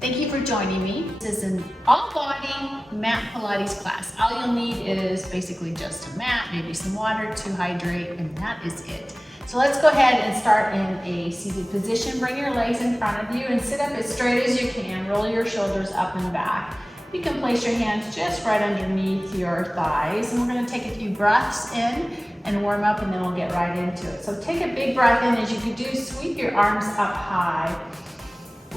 Thank you for joining me. This is an all-body mat Pilates class. All you'll need is basically just a mat, maybe some water to hydrate, and that is it. So let's go ahead and start in a seated position. Bring your legs in front of you and sit up as straight as you can. Roll your shoulders up and back. You can place your hands just right underneath your thighs, and we're going to take a few breaths in and warm up, and then we'll get right into it. So take a big breath in. As you do, sweep your arms up high.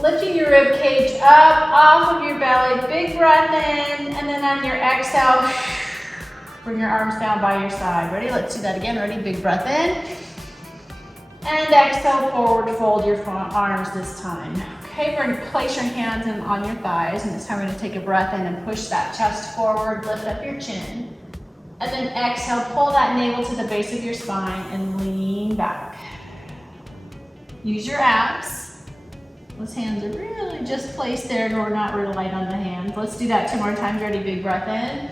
Lifting your rib cage up off of your belly, big breath in, and then on your exhale, bring your arms down by your side. Ready? Let's do that again. Ready? Big breath in. And exhale, forward fold your arms this time. Okay, we're going to place your hands on your thighs, and this time we're going to take a breath in and push that chest forward, lift up your chin. And then exhale, pull that navel to the base of your spine and lean back. Use your abs. Those hands are really just placed there, and we're not real light on the hands. Let's do that 2 more times. Ready? Big breath in.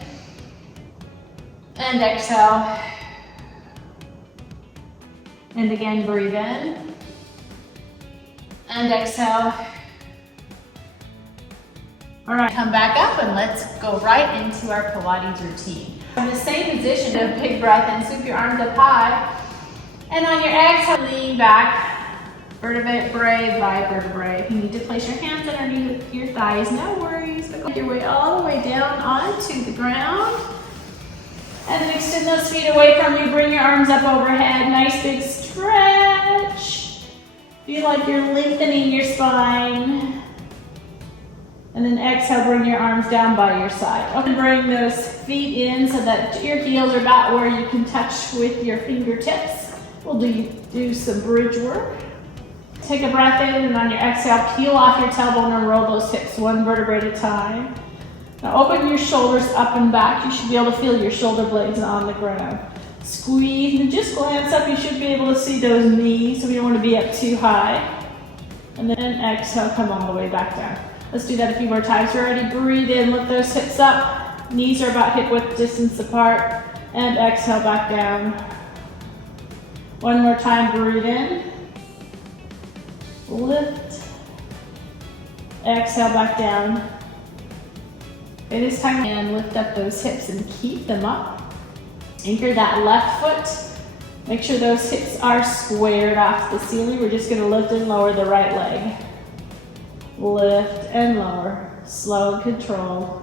And exhale. And again, breathe in. And exhale. All right, come back up and let's go right into our Pilates routine. In the same position, a big breath in, sweep your arms up high. And on your exhale, lean back. Vertebrae by vertebrae. If you need to place your hands underneath your thighs, no worries. But go your way all the way down onto the ground. And then extend those feet away from you. Bring your arms up overhead. Nice big stretch. Feel like you're lengthening your spine. And then exhale, bring your arms down by your side. Up and bring those feet in so that your heels are about where you can touch with your fingertips. We'll do some bridge work. Take a breath in, and on your exhale, peel off your tailbone and roll those hips 1 vertebrae at a time. Now open your shoulders up and back. You should be able to feel your shoulder blades on the ground. Squeeze and just glance up. You should be able to see those knees, so we don't want to be up too high. And then exhale, come all the way back down. Let's do that a few more times. You're ready. Breathe in, lift those hips up. Knees are about hip width distance apart. And exhale, back down. 1 more time, breathe in. Lift. Exhale, back down. Okay, this time, and lift up those hips and keep them up. Anchor that left foot. Make sure those hips are squared off the ceiling. We're just going to lift and lower the right leg. Lift and lower. Slow and controlled.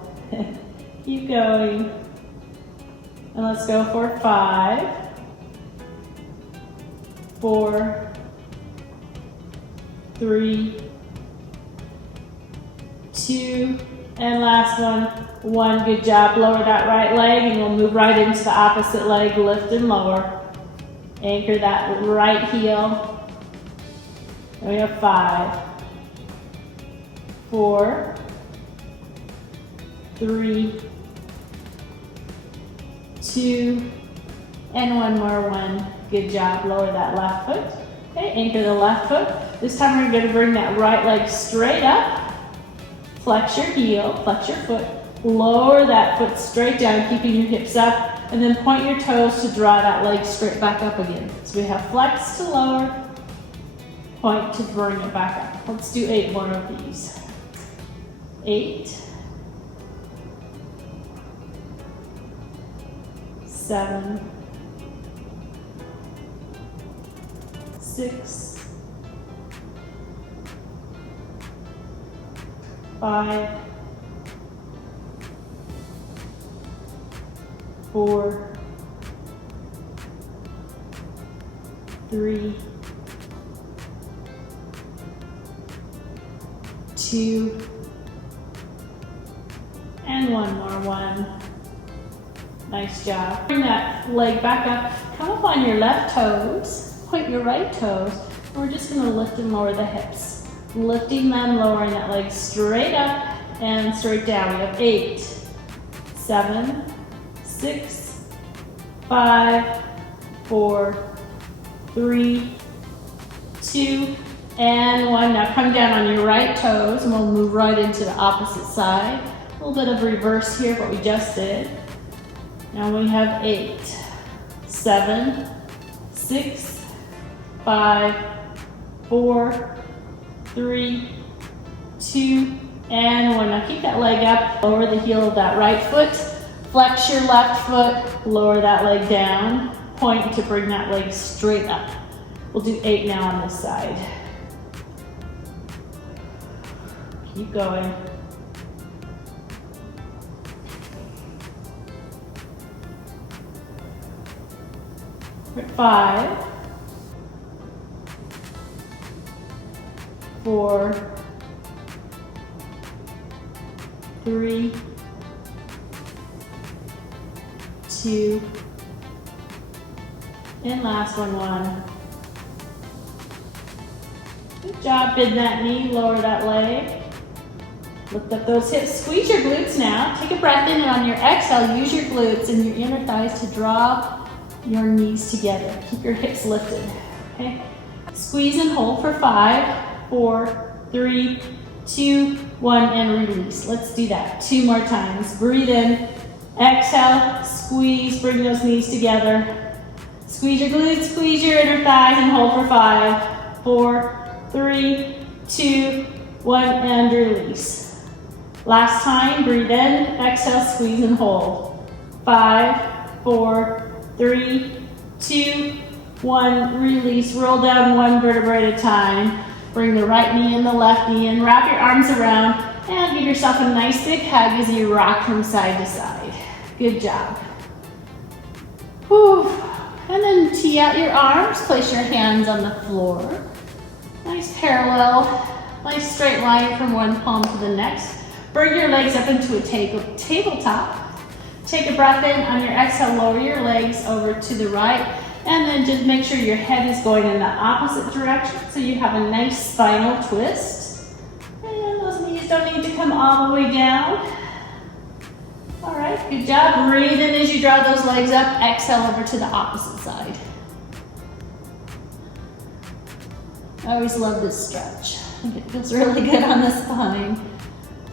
Keep going. And let's go for 5, 4, 3, 2, and last one. Good job. Lower that right leg, and we'll move right into the opposite leg. Lift and lower. Anchor that right heel. And we have 5, 4, 3, 2, and 1 more. Good job. Lower that left foot. Okay, anchor the left foot. This time we're going to bring that right leg straight up. Flex your heel, flex your foot. Lower that foot straight down, keeping your hips up. And then point your toes to draw that leg straight back up again. So we have flex to lower, point to bring it back up. Let's do 8 more of these. 8, 7, 6, 5, 4, 3, 2, and 1 more. Nice job. Bring that leg back up. Come up on your left toes. Point your right toes. And we're just going to lift and lower the hips. Lifting them, lowering that leg straight up and straight down. We have 8, 7, 6, 5, 4, 3, 2, and 1. Now come down on your right toes, and we'll move right into the opposite side. A little bit of reverse here, what we just did. Now we have 8, 7, 6, 5, 4, 3, 2, and one. Now keep that leg up, lower the heel of that right foot, flex your left foot, lower that leg down, point to bring that leg straight up. We'll do 8 now on this side. Keep going. We're at 5, 4, 3, 2, and last one, 1. Good job, bend that knee, lower that leg. Lift up those hips, squeeze your glutes now. Take a breath in, and on your exhale, use your glutes and your inner thighs to draw your knees together. Keep your hips lifted, okay? Squeeze and hold for 5, 4, 3, 2, 1, and release. Let's do that 2 more times. Breathe in, exhale, squeeze, bring those knees together. Squeeze your glutes, squeeze your inner thighs, and hold for 5, 4, 3, 2, 1, and release. Last time, breathe in, exhale, squeeze and hold. 5, 4, 3, 2, 1, release. Roll down 1 vertebrae at a time. Bring the right knee and the left knee in. Wrap your arms around and give yourself a nice big hug as you rock from side to side. Good job. Whew. And then tee out your arms. Place your hands on the floor. Nice parallel, nice straight line from one palm to the next. Bring your legs up into a tabletop. Take a breath in. On your exhale, lower your legs over to the right, and then just make sure your head is going in the opposite direction so you have a nice spinal twist. And those knees don't need to come all the way down. All right, good job. Breathe in as you draw those legs up. Exhale over to the opposite side. I always love this stretch. I think it feels really good on the spine.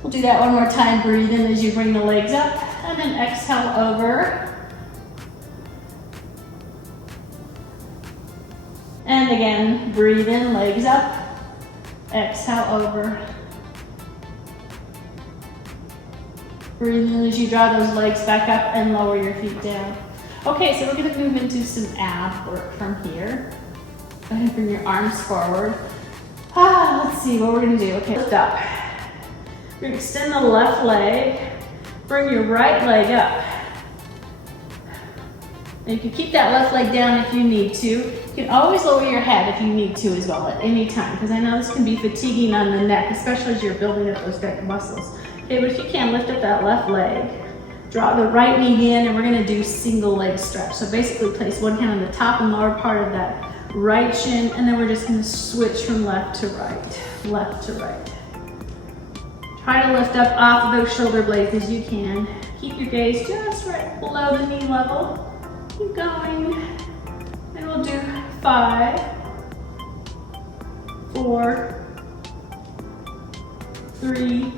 We'll do that one more time. Breathe in as you bring the legs up, and then exhale over. And again, breathe in, legs up, exhale over. Breathe in as you draw those legs back up and lower your feet down. Okay, so we're gonna move into some ab work from here. Go ahead and bring your arms forward. Let's see what we're gonna do. Okay, lift up. You're gonna extend the left leg, bring your right leg up. And you can keep that left leg down if you need to. You can always lower your head if you need to as well at any time, because I know this can be fatiguing on the neck, especially as you're building up those neck muscles. Okay, but if you can, lift up that left leg. Draw the right knee in, and we're gonna do single leg stretch. So basically place one hand on the top and lower part of that right shin, and then we're just gonna switch from left to right, left to right. Try to lift up off of those shoulder blades as you can. Keep your gaze just right below the knee level. Keep going. And we'll do 5, 4, 3,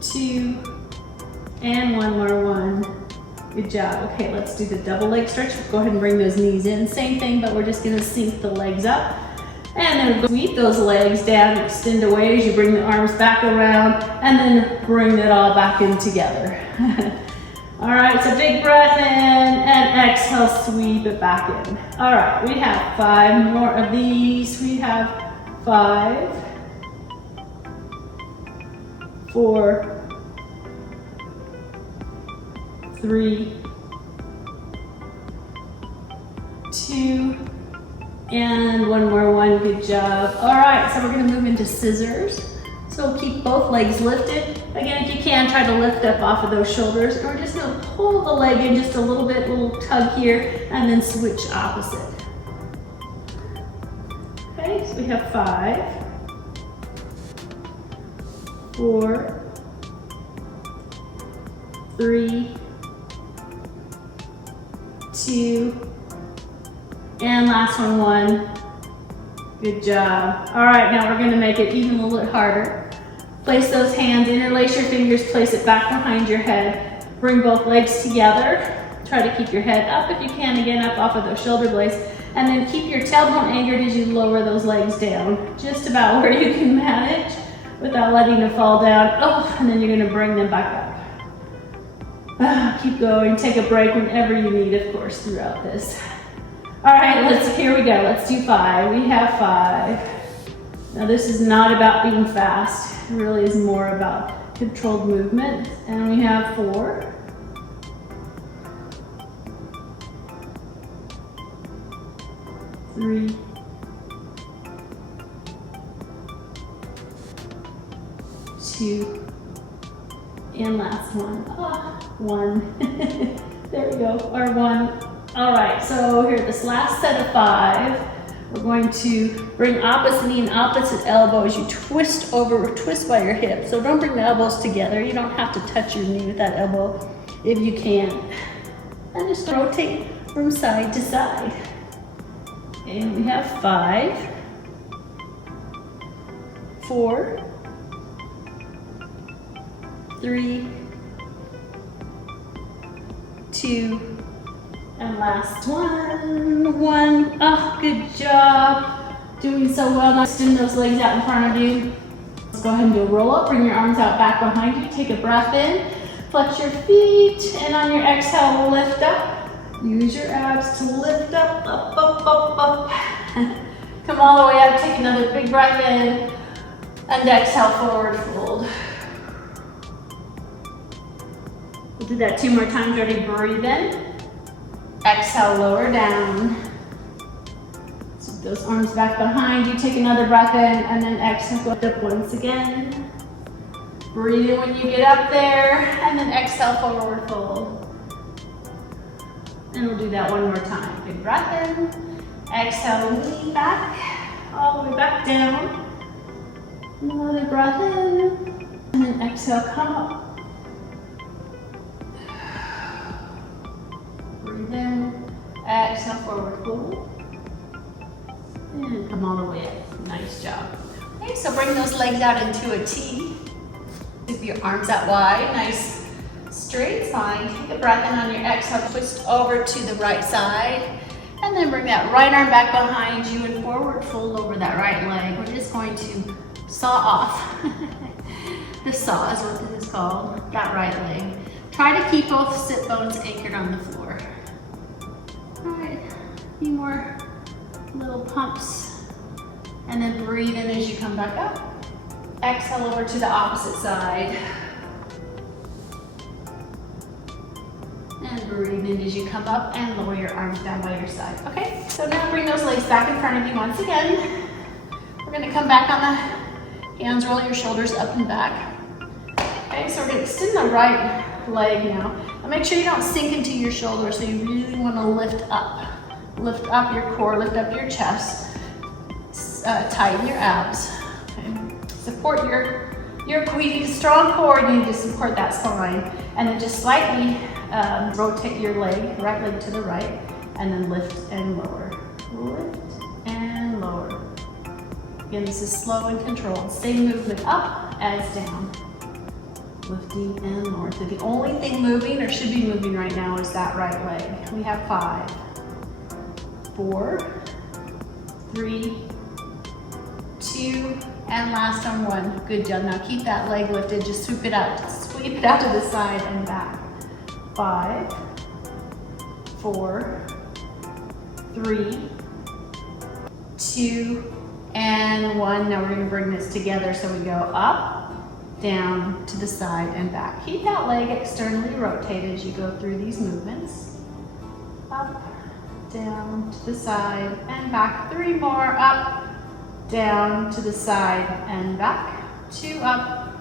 2, and one more, 1. Good job. Okay, let's do the double leg stretch. Go ahead and bring those knees in. Same thing, but we're just gonna sink the legs up. And then sweep those legs down, extend away as you bring the arms back around, and then bring it all back in together. All right, so big breath in, and exhale, sweep it back in. All right, we have 5 more of these. We have 5, 4, 3, 2, and one more, 1. Good job. All right, so we're gonna move into scissors. So keep both legs lifted. Again, if you can, try to lift up off of those shoulders. And we're just gonna pull the leg in just a little bit, little tug here, and then switch opposite. Okay, so we have 5, 4, 3, 2, and last one, 1. Good job. All right, now we're gonna make it even a little bit harder. Place those hands, interlace your fingers, place it back behind your head. Bring both legs together. Try to keep your head up if you can, again, up off of those shoulder blades. And then keep your tailbone anchored as you lower those legs down. Just about where you can manage. without letting it fall down. Oh, and then you're gonna bring them back up. Keep going, take a break whenever you need, of course, throughout this. All right, here we go. Let's do 5. We have 5. Now this is not about being fast. It really is more about controlled movement. And we have 4. 3. 2. And last one. 1. There we go, or 1. All right, so here, this last set of 5, we're going to bring opposite knee and opposite elbow as you twist over, twist by your hip. So don't bring the elbows together. You don't have to touch your knee with that elbow if you can. And just rotate from side to side. And we have 5, 4, 3, 2, and last one, 1. Oh, good job. Doing so well. Now extend those legs out in front of you. Let's go ahead and do a roll up. Bring your arms out back behind you. Take a breath in. Flex your feet. And on your exhale, lift up. Use your abs to lift up, up, up, up, up. Come all the way up. Take another big breath in. And exhale, forward fold. We'll do that 2 more times. Ready? Breathe in. Exhale, lower down. So those arms back behind you. Take another breath in and then exhale, lift up once again. Breathe in when you get up there and then exhale, forward fold. And we'll do that 1 more time. Big breath in. Exhale, lean back. All the way back down. Another breath in. And then exhale, come up. Breathe in, exhale, forward fold, and come all the way up. Nice job. Okay, so bring those legs out into a T. Keep your arms out wide, nice straight spine. Take a breath in on your exhale, twist over to the right side, and then bring that right arm back behind you and forward fold over that right leg. We're just going to saw off. The saw is what this is called, that right leg. Try to keep both sit bones anchored on the floor. All right, a few more little pumps. And then breathe in as you come back up. Exhale over to the opposite side. And breathe in as you come up and lower your arms down by your side. Okay, so now bring those legs back in front of you once again. We're gonna come back on the hands, roll your shoulders up and back. Okay, so we're gonna extend the right leg now. And make sure you don't sink into your shoulders, so you really wanna lift up. Lift up your core, lift up your chest. Tighten your abs. Okay. Support your strong core, you need to support that spine. And then just slightly rotate your leg, right leg to the right, and then lift and lower. Lift and lower. Again, this is slow and controlled. Same movement up as down. Lifting and lower. So the only thing moving or should be moving right now is that right leg. We have 5, 4, 3, 2, and last on 1. Good job. Now keep that leg lifted. Just sweep it out to the side and back. 5, 4, 3, 2, and 1. Now we're going to bring this together. So we go up, down, to the side, and back. Keep that leg externally rotated as you go through these movements. Up, down, to the side, and back. 3 more. Up, down, to the side, and back. 2 up,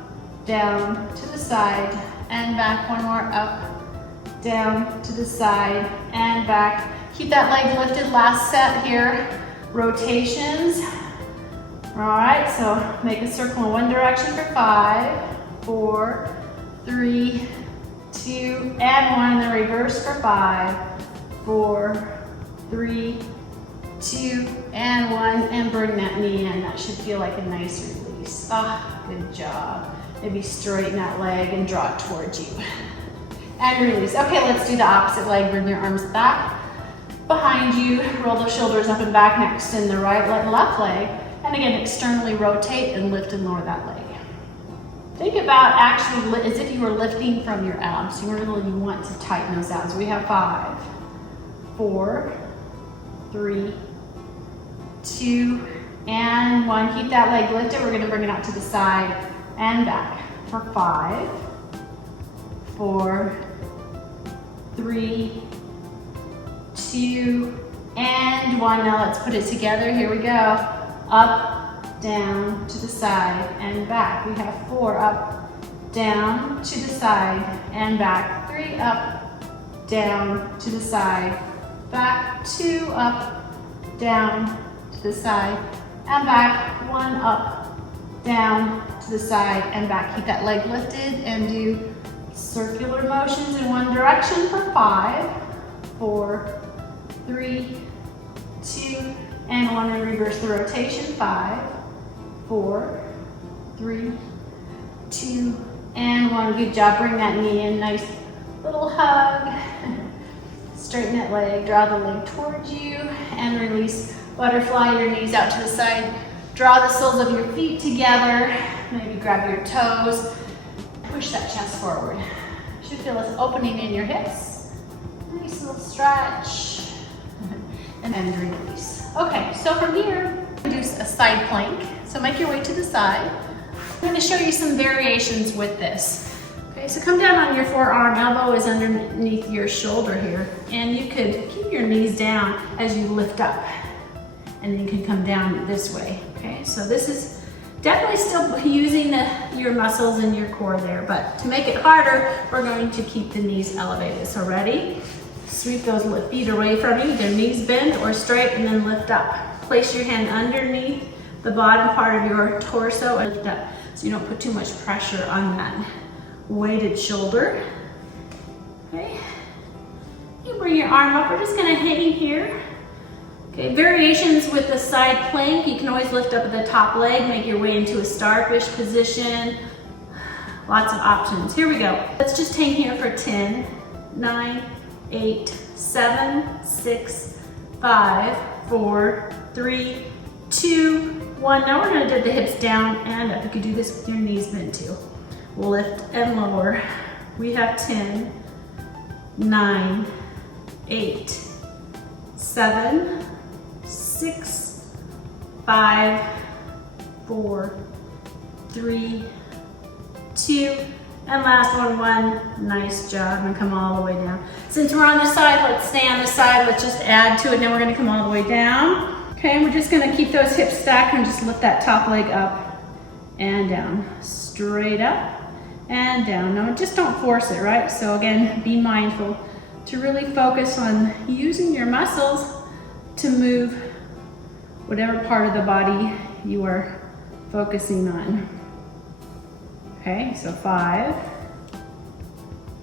down, to the side, and back. 1 more. Up, down, to the side, and back. Keep that leg lifted. Last set here. Rotations. All right, so make a circle in one direction for 5, 4, 3, 2, and 1. And then reverse for 5, 4, 3, 2, and 1. And bring that knee in. That should feel like a nice release. Ah, good job. Maybe straighten that leg and draw it towards you. And release. Okay, let's do the opposite leg. Bring your arms back behind you. Roll the shoulders up and back. Next in the right leg, left leg. And again, externally rotate and lift and lower that leg. Think about actually as if you were lifting from your abs. You really want to tighten those out. So we have 5, 4, 3, 2, and 1. Keep that leg lifted. We're gonna bring it out to the side and back for 5, 4, 3, 2, and 1. Now let's put it together. Here we go. Up, down, to the side, and back. We have 4, up, down, to the side, and back. 3, up, down, to the side, back. 2, up, down, to the side, and back. 1, up, down, to the side, and back. Keep that leg lifted and do circular motions in one direction for 5, 4, 3, 2, and 1, and reverse the rotation. 5, 4, 3, 2, and 1. Good job. Bring that knee in. Nice little hug. Straighten that leg. Draw the leg towards you and release. Butterfly your knees out to the side. Draw the soles of your feet together. Maybe grab your toes. Push that chest forward. You should feel this opening in your hips. Nice little stretch. And release. Okay, so from here, do a side plank. So make your way to the side. I'm going to show you some variations with this. Okay, so come down on your forearm, elbow is underneath your shoulder here, and you could keep your knees down as you lift up, and then you can come down this way. Okay, so this is definitely still using your muscles in your core there, but to make it harder, we're going to keep the knees elevated. So ready? Sweep those feet away from you, their knees bend or straight, and then lift up. Place your hand underneath the bottom part of your torso and lift up so you don't put too much pressure on that weighted shoulder. Okay, you bring your arm up. We're just gonna hang here. Okay, variations with the side plank. You can always lift up at the top leg, make your way into a starfish position. Lots of options. Here we go. Let's just hang here for 10, 9, 8, 7, 6, 5, 4, 3, 2, 1. Now we're going to do the hips down and up. You could do this with your knees bent too. Lift and lower. We have 10, 9, 8, 7, 6, 5, 4, 3, 2, and last one, 1. Nice job, and come all the way down. Since we're on the side, let's stay on the side. Let's just add to it. Now we're gonna come all the way down. Okay, we're just gonna keep those hips stacked and just lift that top leg up and down. Straight up and down. Now just don't force it, right? So again, be mindful to really focus on using your muscles to move whatever part of the body you are focusing on. Okay, so 5,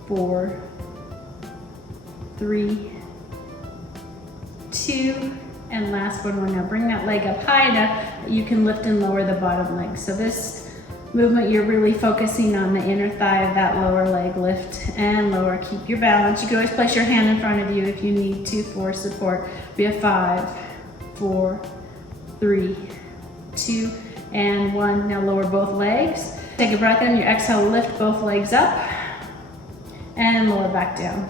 4, 3, 2, and last one. Now bring that leg up high enough that you can lift and lower the bottom leg. So this movement, you're really focusing on the inner thigh of that lower leg. Lift and lower. Keep your balance. You can always place your hand in front of you if you need to for support. We have 5, 4, 3, 2, and 1. Now lower both legs. Take a breath in. Your exhale, lift both legs up and lower back down.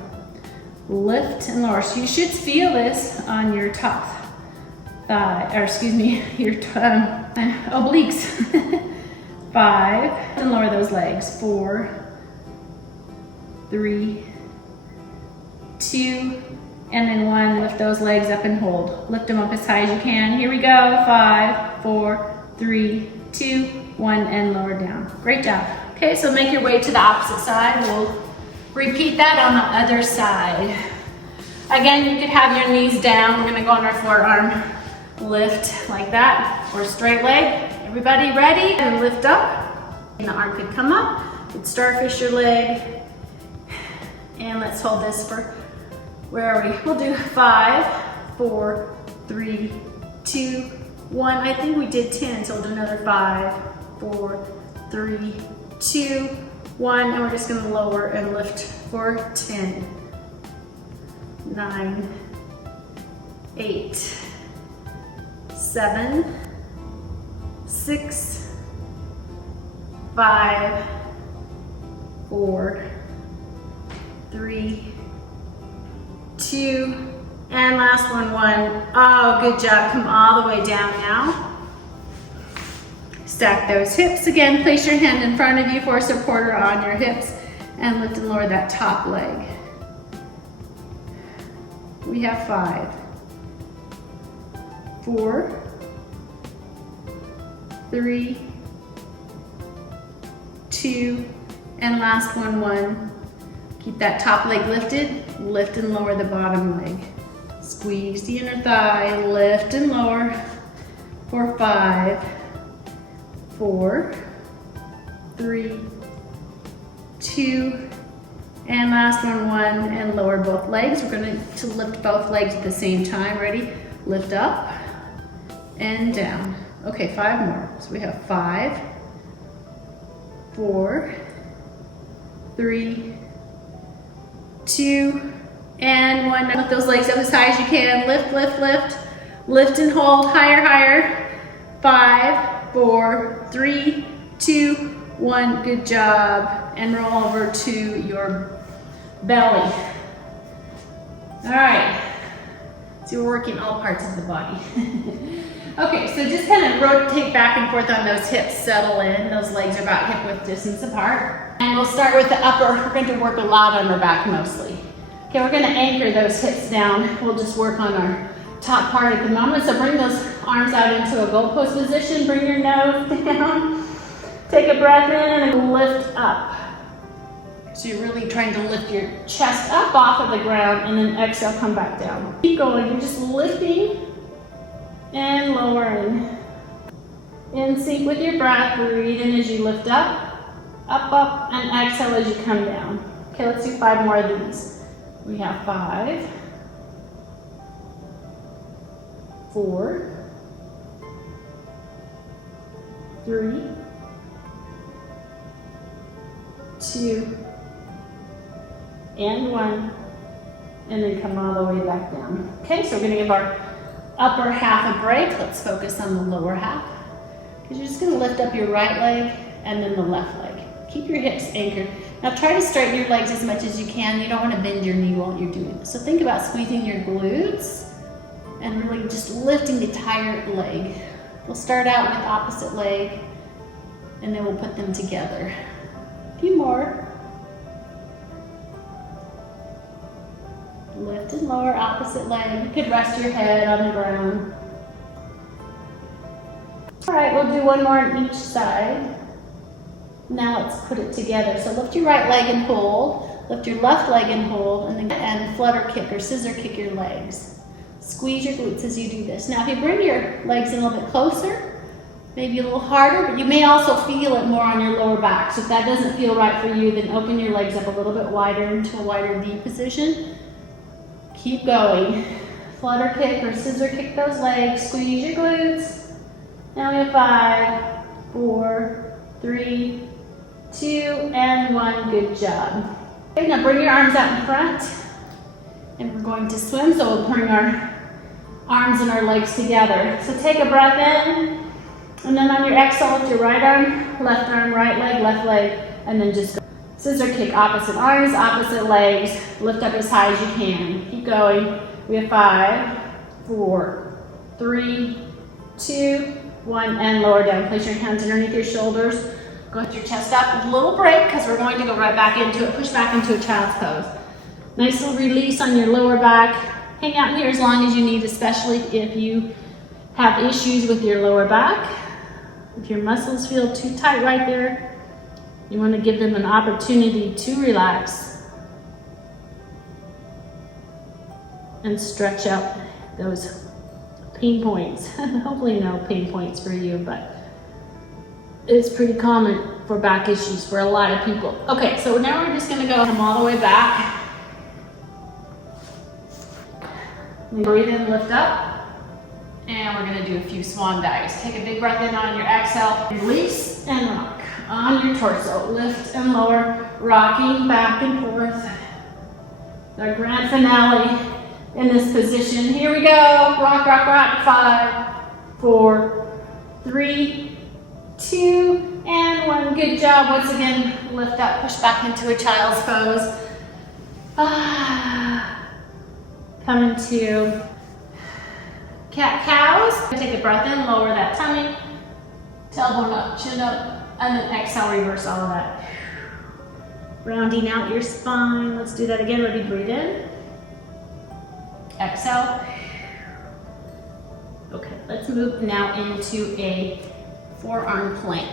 Lift and lower. So you should feel this on your top thigh, or excuse me, your obliques. 5, and lower those legs. 4, 3, 2, and then 1. Lift those legs up and hold. Lift them up as high as you can. Here we go. 5, 4, 3, 2, 1, and lower down. Great job. Okay, so make your way to the opposite side. We'll repeat that on the other side. Again, you could have your knees down. We're gonna go on our forearm. Lift like that, or straight leg. Everybody ready? And lift up. And the arm could come up. You could starfish your leg. And let's hold this for, where are we? We'll do 5, 4, 3, 2, 1. I think we did 10, so we'll do another 5, 4, 3, 2, 1. And we're just gonna lower and lift for 10, 9, 8, 7, 6, 5, 4, 3, 2, and last one, 1. Oh, good job. Come all the way down now. Stack those hips again. Place your hand in front of you for a supporter on your hips and lift and lower that top leg. We have 5, 4, 3, 2, and last one, 1. Keep that top leg lifted. Lift and lower the bottom leg. Squeeze the inner thigh. Lift and lower for 5, 4, 3, 2, and last one, 1, and lower both legs. We're going to lift both legs at the same time. Ready? Lift up and down. Okay, 5 more. So we have 5, 4, 3, 2, and 1. Now lift those legs up as high as you can. Lift, lift, lift. Lift and hold. Higher, higher. 5, 4, 3, 2, 1. Good job. And roll over to your belly. All right. So we're working all parts of the body. Okay, so just kind of rotate back and forth on those hips. Settle in. Those legs are about hip width distance apart. And we'll start with the upper. We're going to work a lot on our back mostly. Okay, we're going to anchor those hips down. We'll just work on our top part at the moment. So bring those arms out into a goalpost position. Bring your nose down. Take a breath in and lift up. So you're really trying to lift your chest up off of the ground and then exhale, come back down. Keep going. You're just lifting and lowering. In sync with your breath. Breathe in as you lift up, up, and exhale as you come down. Okay, let's do 5 more of these. We have 5, 4, 3, 2, and 1, and then come all the way back down. Okay, so we're going to give our upper half a break. Let's focus on the lower half. Because you're just going to lift up your right leg and then the left leg. Keep your hips anchored. Now try to straighten your legs as much as you can. You don't want to bend your knee while you're doing this. So think about squeezing your glutes and really just lifting the entire leg. We'll start out with opposite leg and then we'll put them together. A few more. Lift and lower opposite leg. You could rest your head on the ground. All right, we'll do 1 more on each side. Now let's put it together. So lift your right leg and hold. Lift your left leg and hold, and flutter kick or scissor kick your legs. Squeeze your glutes as you do this. Now if you bring your legs in a little bit closer, maybe a little harder, but you may also feel it more on your lower back. So if that doesn't feel right for you, then open your legs up a little bit wider into a wider V position. Keep going. Flutter kick or scissor kick those legs. Squeeze your glutes. Now we have 5, 4, 3, 2, and 1. Good job. Okay, now bring your arms out in front. And we're going to swim, so we'll bring our arms and our legs together. So take a breath in. And then on your exhale, lift your right arm, right leg, and then just go. Scissor kick opposite arms, opposite legs. Lift up as high as you can. Keep going. We have 5, 4, 3, 2, 1, and lower down. Place your hands underneath your shoulders. Go with your chest up. A little break because we're going to go right back into it. Push back into a child's pose. Nice little release on your lower back. Hang out here as long as you need, especially if you have issues with your lower back. If your muscles feel too tight right there, you want to give them an opportunity to relax and stretch out those pain points. Hopefully no pain points for you, but it's pretty common for back issues for a lot of people. Okay, so now we're just going to go come all the way back. Breathe in, lift up, and we're going to do a few swan dives. Take a big breath in on your exhale, release and rock. On your torso, lift and lower, rocking back and forth. Our grand finale in this position. Here we go. Rock, rock, rock. 5, 4, 3, 2, and one. Good job. Once again, lift up, push back into a child's pose. Come into cat-cows. Take a breath in, lower that tummy, tailbone up, chin up, and then exhale, reverse all of that. Rounding out your spine. Let's do that again. Ready, breathe in. Exhale. Okay, let's move now into a forearm plank.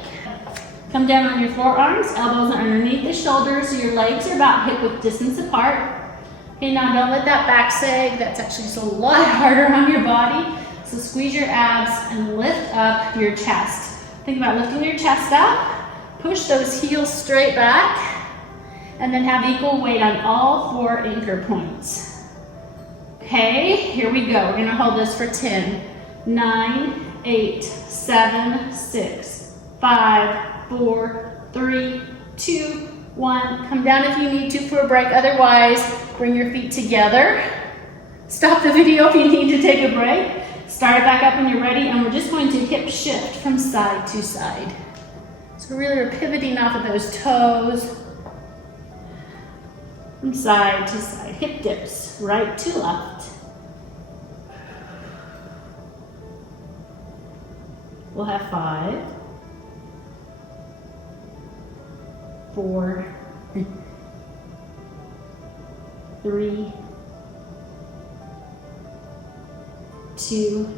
Come down on your forearms, elbows are underneath the shoulders, so your legs are about hip width distance apart. Okay, now don't let that back sag. That's actually just a lot harder on your body. So squeeze your abs and lift up your chest. Think about lifting your chest up, push those heels straight back, and then have equal weight on all 4 anchor points. Okay, here we go. We're gonna hold this for 10, 9, 8, 7, 6, 5, 4, 3, 2, 1. Come down if you need to for a break. Otherwise, bring your feet together. Stop the video if you need to take a break. Start it back up when you're ready, and we're just going to hip shift from side to side. So really we're pivoting off of those toes from side to side. Hip dips, right to left. We'll have 5, 4, 3, 2,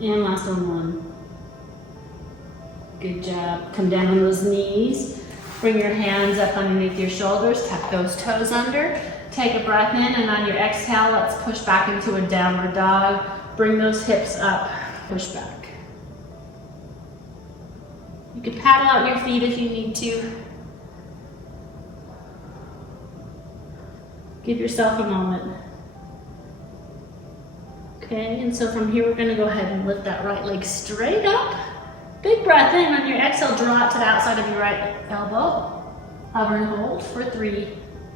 and last one. Good job. Come down on those knees. Bring your hands up underneath your shoulders. Tuck those toes under. Take a breath in, and on your exhale, let's push back into a downward dog. Bring those hips up. Push back. You can paddle out your feet if you need to. Give yourself a moment. Okay, and so from here we're gonna go ahead and lift that right leg straight up. Big breath in. On your exhale, draw it to the outside of your right elbow. Hover and hold for 3,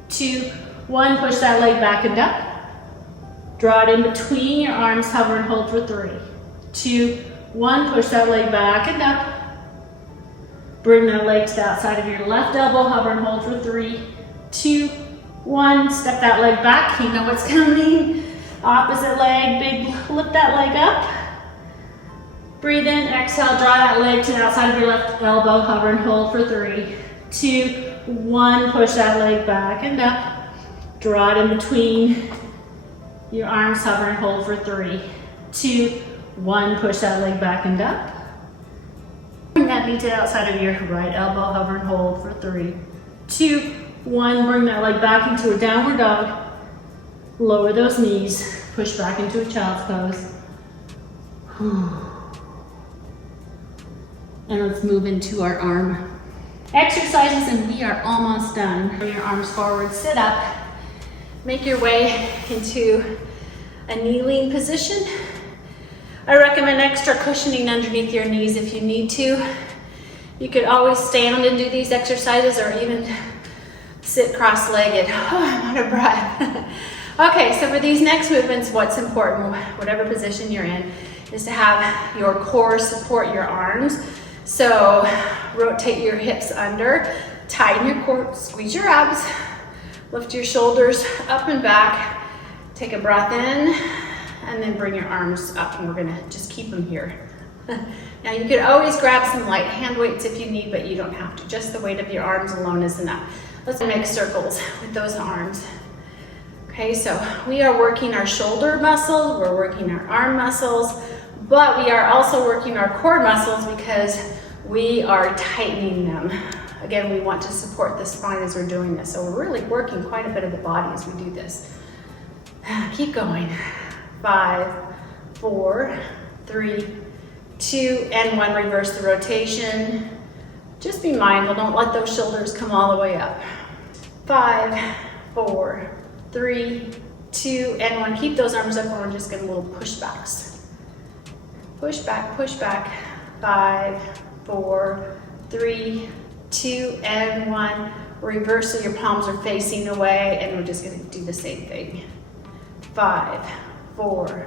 2, 1. Push that leg back and up. Draw it in between your arms. Hover and hold for 3, 2, 1. Push that leg back and up. Bring that leg to the outside of your left elbow. Hover and hold for 3, 2, 1. Step that leg back. You know what's coming. Opposite leg. Big lift that leg up. Breathe in, exhale, draw that leg to the outside of your left elbow. Hover and hold for 3, 2, 1. Push that leg back and up. Draw it in between your arms. Hover and hold for 3, 2, 1. Push that leg back and up. Bring that knee to the outside of your right elbow. Hover and hold for 3, 2, 1. Bring that leg back into a downward dog. Lower those knees. Push back into a child's pose. And let's move into our arm exercises, and we are almost done. Bring your arms forward, sit up, make your way into a kneeling position. I recommend extra cushioning underneath your knees if you need to. You could always stand and do these exercises, or even sit cross-legged. Oh, I'm out of breath. Okay, so for these next movements, what's important, whatever position you're in, is to have your core support your arms. So rotate your hips under, tighten your core, squeeze your abs, lift your shoulders up and back, take a breath in, and then bring your arms up, and we're gonna just keep them here. Now you could always grab some light hand weights if you need, but you don't have to. Just the weight of your arms alone is enough. Let's make circles with those arms. Okay, so we are working our shoulder muscles, we're working our arm muscles, but we are also working our core muscles because we are tightening them. Again, we want to support the spine as we're doing this. So we're really working quite a bit of the body as we do this. Keep going. 5, 4, 3, 2, and 1. Reverse the rotation. Just be mindful, don't let those shoulders come all the way up. 5, 4, 3, 2, and 1. Keep those arms up, and we're just gonna little pushbacks. Push back, push back. 5, 4, 3, 2, and 1. Reverse so your palms are facing away, and we're just gonna do the same thing. 5, 4,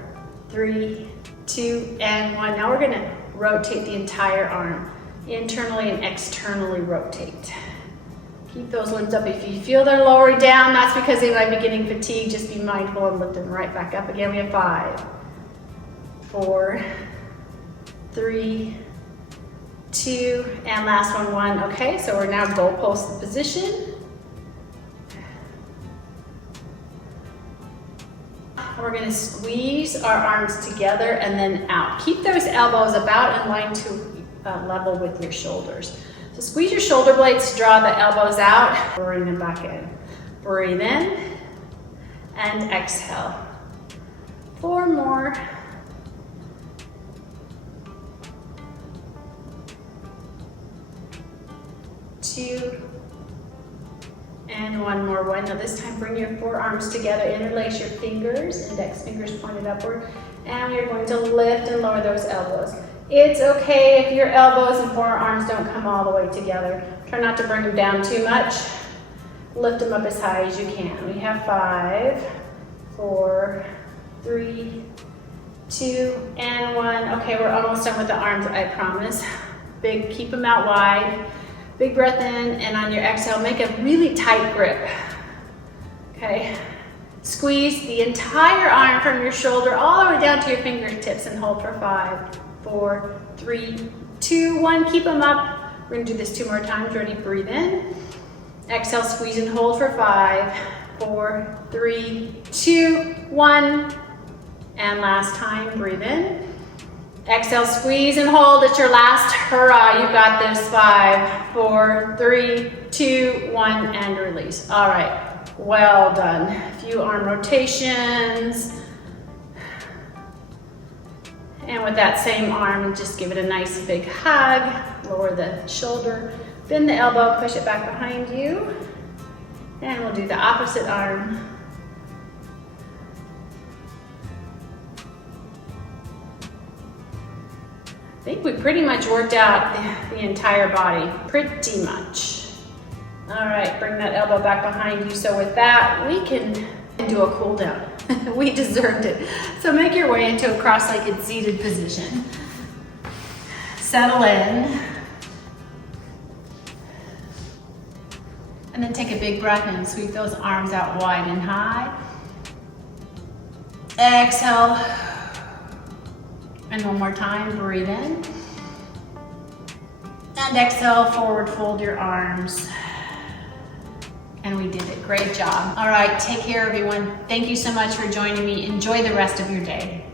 3, 2, and 1. Now we're gonna rotate the entire arm. Internally and externally rotate. Keep those limbs up. If you feel they're lowering down, that's because they might be getting fatigued. Just be mindful and lift them right back up again. We have 5, 4, 3, 2, and last one, 1. Okay, so we're now goalpost position. We're gonna squeeze our arms together and then out. Keep those elbows about in line to level with your shoulders. So squeeze your shoulder blades, draw the elbows out, bring them back in. Breathe in and exhale. 4 more. 2, and 1 more. Now this time bring your forearms together, interlace your fingers, index fingers pointed upward, and you're going to lift and lower those elbows. It's okay if your elbows and forearms don't come all the way together. Try not to bring them down too much. Lift them up as high as you can. We have 5, 4, 3, 2, and 1. Okay, we're almost done with the arms, I promise. Big, keep them out wide. Big breath in, and on your exhale, make a really tight grip. Okay, squeeze the entire arm from your shoulder all the way down to your fingertips and hold for 5, 4, 3, 2, 1. Keep them up. We're gonna do this 2 more times. Ready? Breathe in. Exhale, squeeze and hold for 5, 4, 3, 2, 1. And last time, breathe in. Exhale, squeeze and hold. It's your last hurrah. You got this. 5, 4, 3, 2, 1, and release. All right, well done. A few arm rotations. And with that same arm, just give it a nice big hug. Lower the shoulder, bend the elbow, push it back behind you. And we'll do the opposite arm. I think we pretty much worked out the entire body, pretty much. All right, bring that elbow back behind you. So with that, we can do a cool down. We deserved it. So make your way into a cross-legged seated position. Settle in. And then take a big breath in. Sweep those arms out wide and high. Exhale. And one more time, breathe in. And exhale, forward fold your arms. And we did it, great job. All right, take care everyone. Thank you so much for joining me. Enjoy the rest of your day.